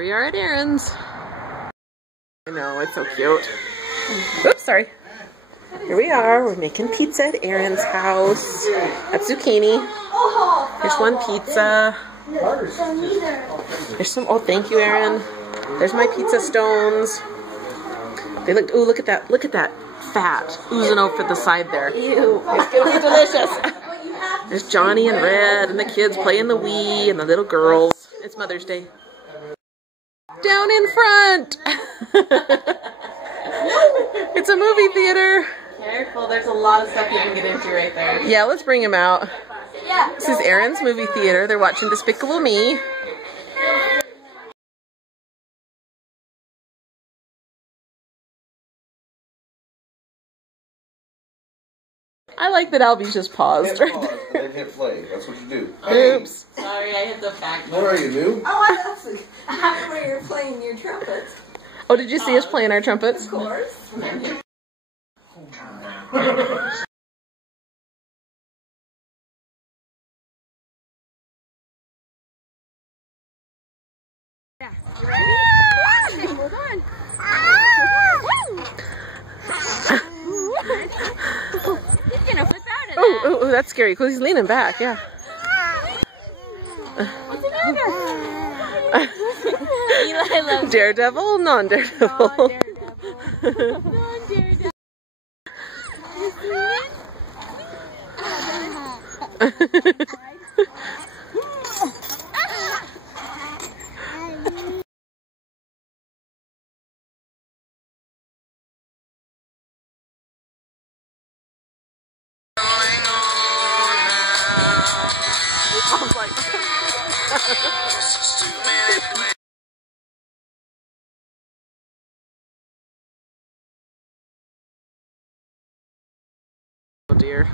We are at Aaron's. I know, it's so cute. Oops, sorry. Here we are. We're making pizza at Aaron's house. That's zucchini. There's one pizza. There's some. Oh, thank you, Aaron. There's my pizza stones. They look. Ooh, look at that. Look at that fat oozing out for the side there. Ew. It's gonna be delicious. There's Johnny and Red and the kids playing the Wii and the little girls. It's Mother's Day. Down in front. It's a movie theater. Careful, there's a lot of stuff you can get into right there. Yeah, let's bring him out. Yeah. This is Aaron's movie theater. They're watching Despicable Me. I like that Albie's just paused. Hit Right pause there. and then hit play. That's what you do. Hey, Oops. Sorry, I hit the back. what are you, new? Oh, I know. Where you're playing your trumpets. Oh, did you see us playing our trumpets? Of course. Yeah. You ready? Okay, hold on. Ready? He's gonna flip out of that. Oh, that's scary because he's leaning back. Yeah. What's the matter? Eli loves Daredevil, non-daredevil. non-daredevil. Non-daredevil. You singing? Oh dear.